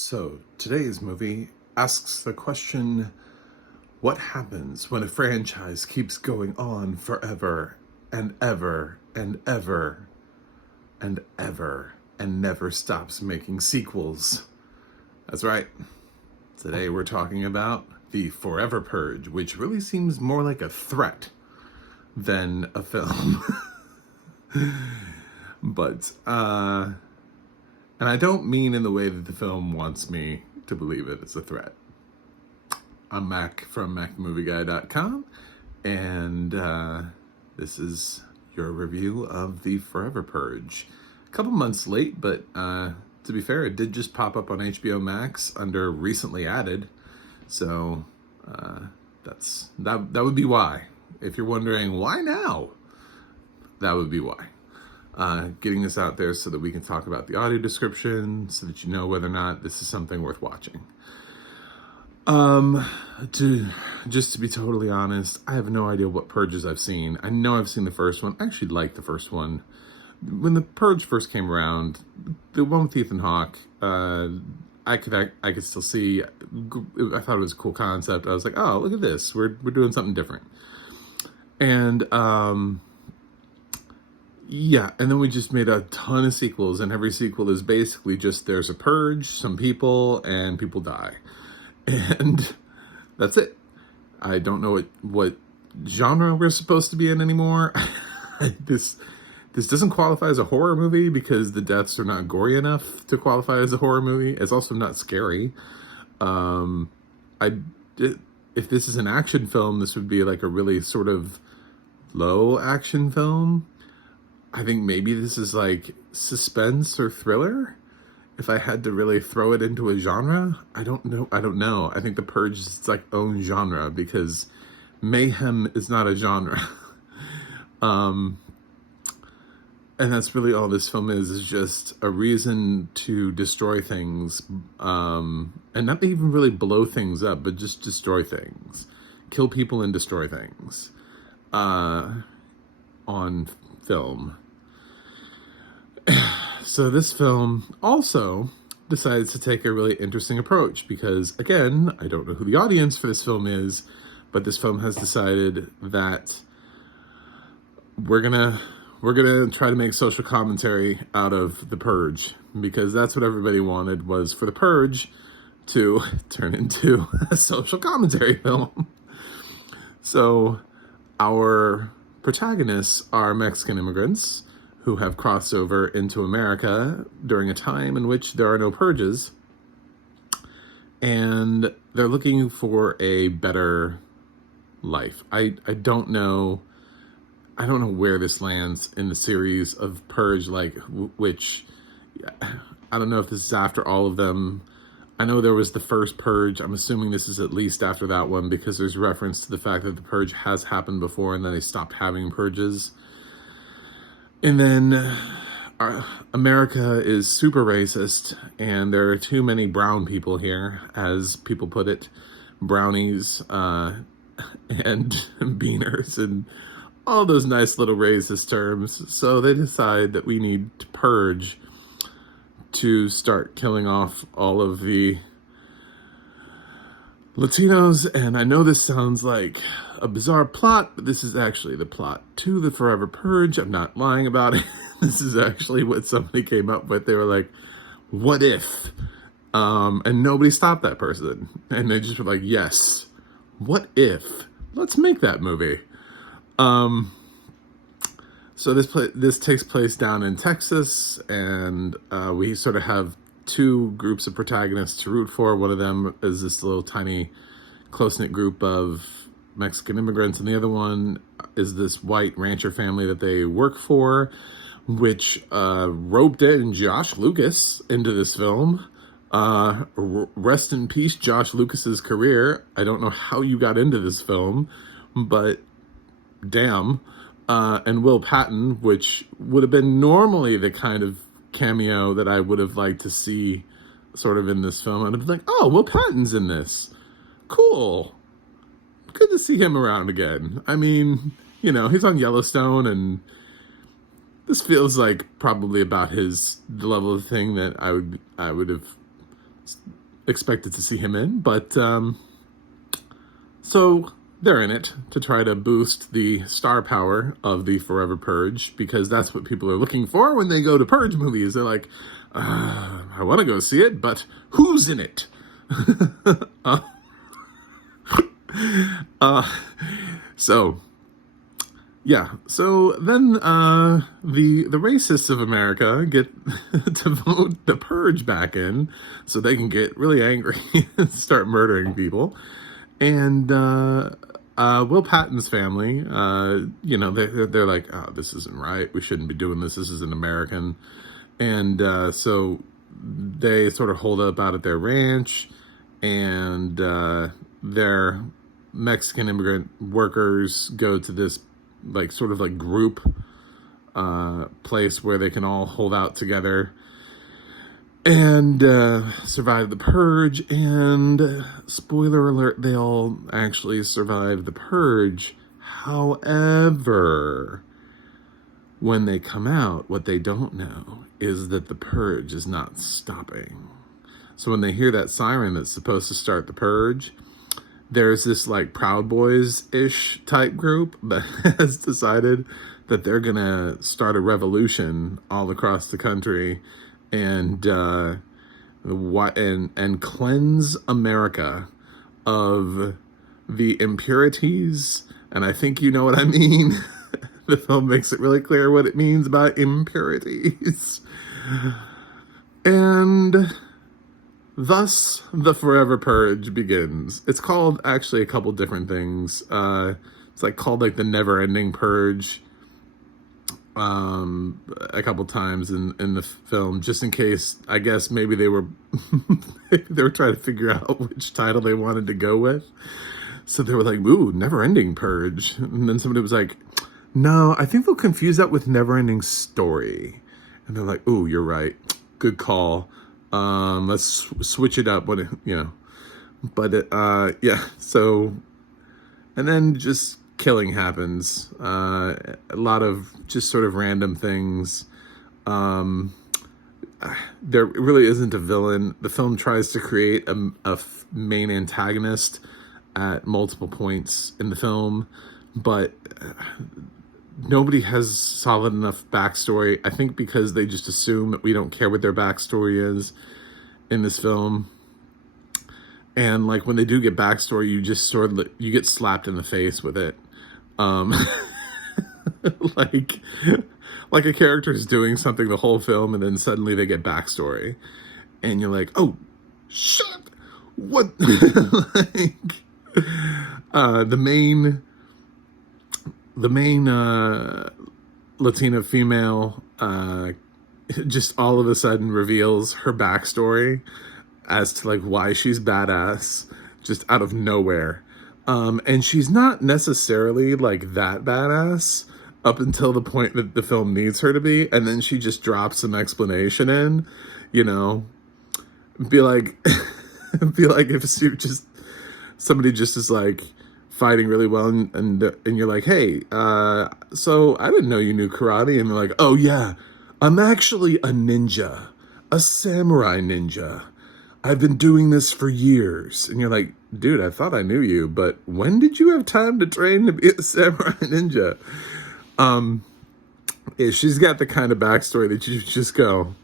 So, today's movie asks the question, what happens when a franchise keeps going on forever and ever and ever and ever and never stops making sequels? That's right. Today we're talking about the Forever Purge, which really seems more like a threat than a film. But, and I don't mean in the way that the film wants me to believe it as a threat. I'm Mac from MacMovieGuy.com, and this is your review of the Forever Purge. A couple months late, but to be fair, it did just pop up on HBO Max under recently added, so that would be why. If you're wondering why now, that would be why. Getting this out there so that we can talk about the audio description, so that you know whether or not this is something worth watching. Just to be totally honest, I have no idea what Purges I've seen. I know I've seen the first one. I actually liked the first one. When the Purge first came around, the one with Ethan Hawke, I could still see. I thought it was a cool concept. I was like, oh, look at this. We're doing something different. And yeah, and then we just made a ton of sequels, and every sequel is basically just there's a purge, some people, and people die. And that's it. I don't know what genre we're supposed to be in anymore. This doesn't qualify as a horror movie because the deaths are not gory enough to qualify as a horror movie. It's also not scary. If this is an action film, this would be like a really sort of low action film. I think maybe this is like suspense or thriller. If I had to really throw it into a genre, I don't know. I think The Purge is its like own genre because mayhem is not a genre. And that's really all this film is just a reason to destroy things. And not even really blow things up, but just destroy things. Kill people and destroy things. On film. So this film also decides to take a really interesting approach because, again, I don't know who the audience for this film is, but this film has decided that we're gonna try to make social commentary out of The Purge, because that's what everybody wanted, was for The Purge to turn into a social commentary film. So our protagonists are Mexican immigrants who have crossed over into America during a time in which there are no purges, and they're looking for a better life. I don't know where this lands in the series of Purge, like which I don't know if this is after all of them. I know there was the first Purge. I'm assuming this is at least after that one because there's reference to the fact that the Purge has happened before and then they stopped having purges. And then America is super racist, and there are too many brown people here, as people put it, brownies and beaners and all those nice little racist terms. So they decide that we need to purge to start killing off all of the Latinos. And I know this sounds like a bizarre plot, but this is actually the plot to the Forever Purge. I'm not lying about it. This is actually what somebody came up with. They were like, what if? And nobody stopped that person. And they just were like, yes, what if? Let's make that movie. So this takes place down in Texas, and we sort of have two groups of protagonists to root for. One of them is this little tiny close-knit group of Mexican immigrants, and the other one is this white rancher family that they work for, which roped in Josh Lucas into this film. Rest in peace, Josh Lucas's career. I don't know how you got into this film, but damn. And Will Patton, which would have been normally the kind of cameo that I would have liked to see sort of in this film. And I'd be like, oh, Will Patton's in this. Cool. Good to see him around again. I mean, you know, he's on Yellowstone, and this feels like probably about the level of thing that I would have expected to see him in, but so they're in it to try to boost the star power of the Forever Purge, because that's what people are looking for when they go to Purge movies. They're like, I want to go see it, but who's in it? So yeah, so then the racists of America get to vote the Purge back in so they can get really angry and start murdering people. And Will Patton's family, they're like, oh, this isn't right. We shouldn't be doing this. This isn't American. And so they sort of hold up out at their ranch, and their Mexican immigrant workers go to this sort of group place where they can all hold out together and survive the purge. And spoiler alert, they all actually survive the purge. However, when they come out, what they don't know is that the purge is not stopping. So when they hear that siren that's supposed to start the purge, there's this Proud Boys-ish type group that has decided that they're gonna start a revolution all across the country and cleanse America of the impurities. And I think you know what I mean. The film makes it really clear what it means by impurities. And thus, the Forever Purge begins. It's called actually a couple different things. It's called the Never Ending Purge a couple times in the film, just in case. I guess maybe they were they were trying to figure out which title they wanted to go with. So they were like, "Ooh, Never Ending Purge," and then somebody was like, "No, I think they'll confuse that with Never Ending Story." And they're like, "Ooh, you're right. Good call. Let's switch it up." But yeah. So, and then just killing happens. A lot of just sort of random things. There really isn't a villain. The film tries to create a main antagonist at multiple points in the film, but nobody has solid enough backstory. I think because they just assume that we don't care what their backstory is in this film. And when they do get backstory, you just you get slapped in the face with it. Like a character is doing something the whole film, and then suddenly they get backstory, and you're like, "Oh, shit! What?" The main Latina female just all of a sudden reveals her backstory as to why she's badass, just out of nowhere. And she's not necessarily that badass up until the point that the film needs her to be, and then she just drops some explanation in, be like if somebody just is fighting really well, and you're like, "Hey, so I didn't know you knew karate," and they're like, "Oh yeah, I'm actually a ninja, a samurai ninja. I've been doing this for years." And you're like, "Dude, I thought I knew you, but when did you have time to train to be a samurai ninja?" Yeah, she's got the kind of backstory that you just go,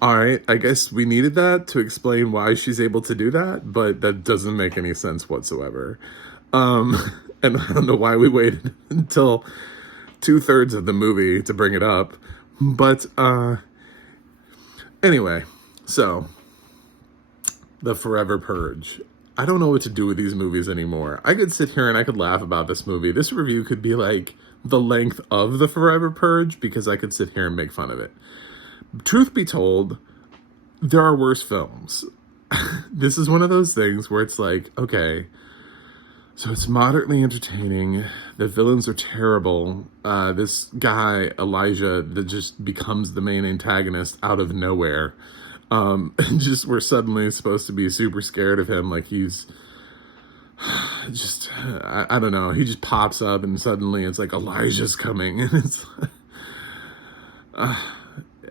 "All right, I guess we needed that to explain why she's able to do that, but that doesn't make any sense whatsoever." And I don't know why we waited until 2/3 of the movie to bring it up. But anyway, so the Forever Purge. I don't know what to do with these movies anymore. I could sit here and I could laugh about this movie. This review could be the length of the Forever Purge, because I could sit here and make fun of it. Truth be told, there are worse films. This is one of those things where it's okay, so it's moderately entertaining. The villains are terrible. This guy, Elijah, that just becomes the main antagonist out of nowhere. And just we're suddenly supposed to be super scared of him. He's just, I don't know. He just pops up and suddenly it's Elijah's coming. And it's,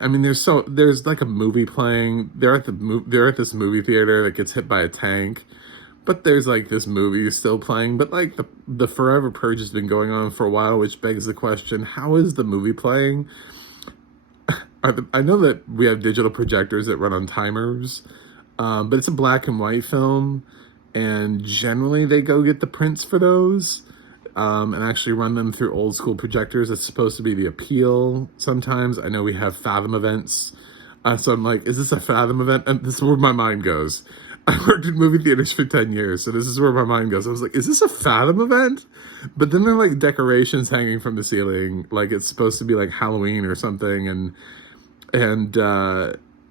I mean, there's like a movie playing. They're at this movie theater that gets hit by a tank, but there's like this movie still playing. But like the Forever Purge has been going on for a while, which begs the question: how is the movie playing? I know that we have digital projectors that run on timers, but it's a black and white film, and generally they go get the prints for those. And actually run them through old school projectors. That's supposed to be the appeal sometimes. I know we have Fathom events. So I'm like, is this a Fathom event? And this is where my mind goes. I worked in movie theaters for 10 years, so this is where my mind goes. I was like, is this a Fathom event? But then there are like decorations hanging from the ceiling. Like it's supposed to be like Halloween or something. And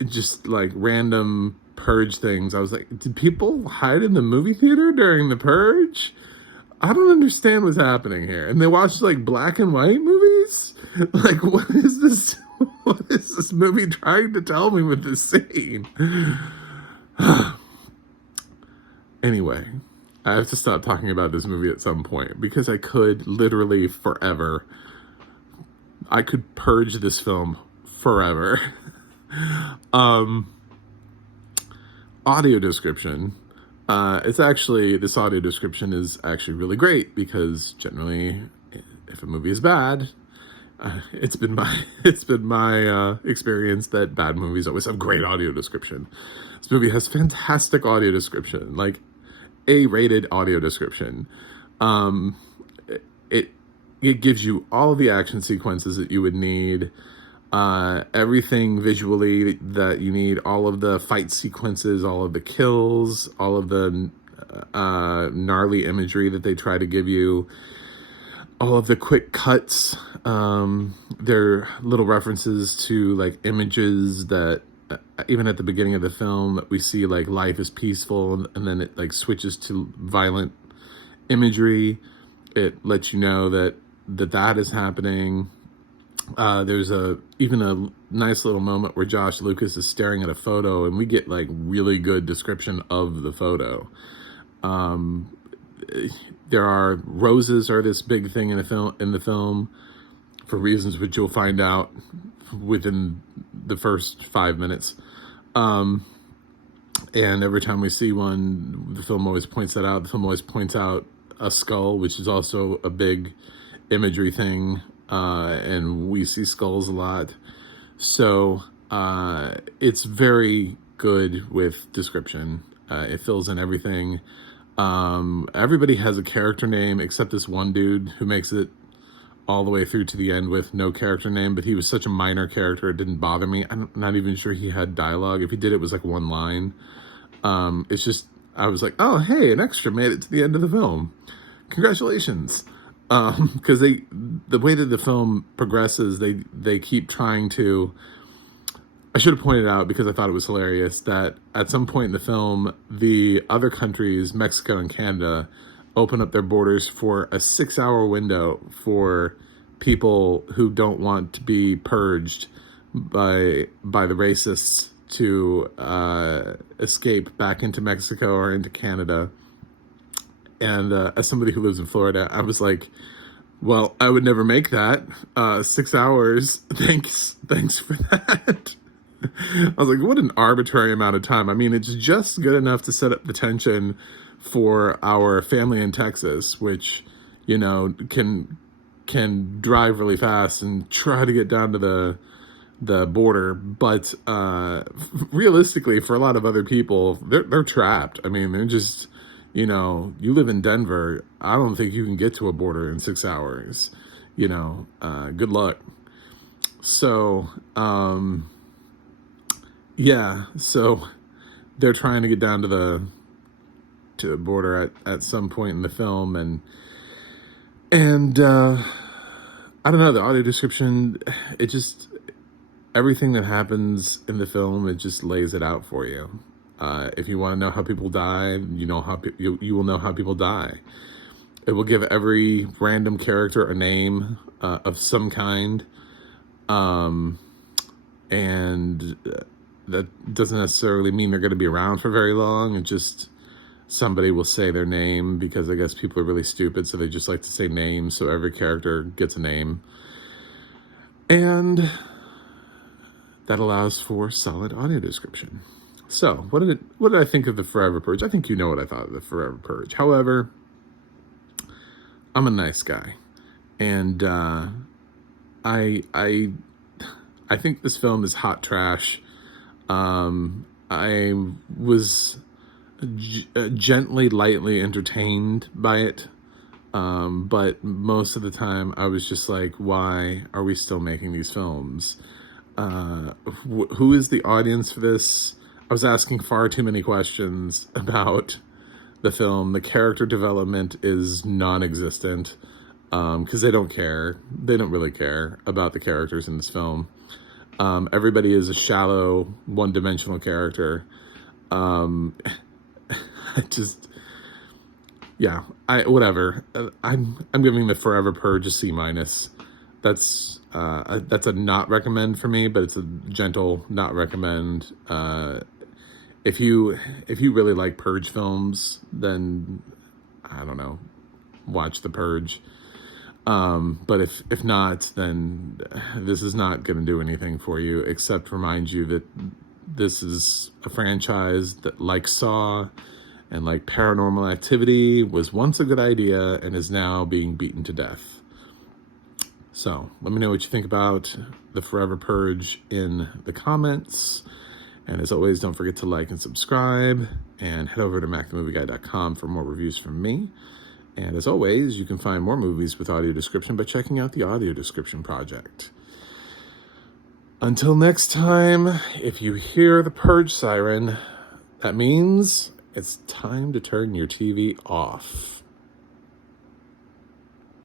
just like random purge things. I was like, did people hide in the movie theater during the purge? I don't understand what's happening here. And they watch like black and white movies? Like, what is this? What is this movie trying to tell me with this scene? Anyway, I have to stop talking about this movie at some point because I could literally forever. I could purge this film forever. Audio description. This audio description is actually really great because generally, if a movie is bad, it's been my experience that bad movies always have great audio description. This movie has fantastic audio description, like A-rated audio description. It gives you all of the action sequences that you would need. Everything visually that you need, all of the fight sequences, all of the kills, all of the gnarly imagery that they try to give you, all of the quick cuts. There are little references to like images that even at the beginning of the film we see like life is peaceful, and then it like switches to violent imagery. It lets you know that is happening. There's even a nice little moment where Josh Lucas is staring at a photo, and we get like really good description of the photo. There are roses are this big thing in the film for reasons which you'll find out within the first 5 minutes. And every time we see one, the film always points that out. The film always points out a skull, which is also a big imagery thing. And we see skulls a lot. So it's very good with description. It fills in everything. Everybody has a character name except this one dude who makes it all the way through to the end with no character name, but he was such a minor character it didn't bother me. I'm not even sure he had dialogue. If he did, it was like one line. It's just, I was like, oh, hey, an extra made it to the end of the film. Congratulations. Because the way that the film progresses, they keep trying to. I should have pointed out, because I thought it was hilarious, that at some point in the film, the other countries, Mexico and Canada, open up their borders for a 6-hour window for people who don't want to be purged by the racists to escape back into Mexico or into Canada. And as somebody who lives in Florida, I was like, well, I would never make that. 6 hours. Thanks for that. I was like, what an arbitrary amount of time. I mean, it's just good enough to set up the tension for our family in Texas, which, you know, can drive really fast and try to get down to the border. But realistically, for a lot of other people, they're trapped. I mean, they're just... You know, you live in Denver. I don't think you can get to a border in 6 hours. You know, good luck. So, yeah. So they're trying to get down to the border at some point in the film, and I don't know, the audio description. It just, everything that happens in the film, it just lays it out for you. If you want to know how people die, you will know how people die. It will give every random character a name of some kind, and that doesn't necessarily mean they're going to be around for very long. It just, somebody will say their name because I guess people are really stupid, so they just like to say names. So every character gets a name, and that allows for solid audio description. So, what did I think of the Forever Purge? I think you know what I thought of the Forever Purge. However, I'm a nice guy, and I think this film is hot trash. I was gently, lightly entertained by it, but most of the time I was just like, why are we still making these films? Who is the audience for this? I was asking far too many questions about the film. The character development is non-existent, because they don't care. They don't really care about the characters in this film. Everybody is a shallow, one-dimensional character. I just, yeah, whatever. I'm giving the Forever Purge a C-. That's a not recommend for me, but it's a gentle not recommend. If you really like Purge films, then I don't know, watch The Purge. But if not, then this is not going to do anything for you except remind you that this is a franchise that, like Saw and like Paranormal Activity, was once a good idea and is now being beaten to death. So let me know what you think about the Forever Purge in the comments. And as always, don't forget to like and subscribe, and head over to macthemovieguy.com for more reviews from me. And as always, you can find more movies with audio description by checking out the Audio Description Project. Until next time, if you hear the Purge siren, that means it's time to turn your TV off.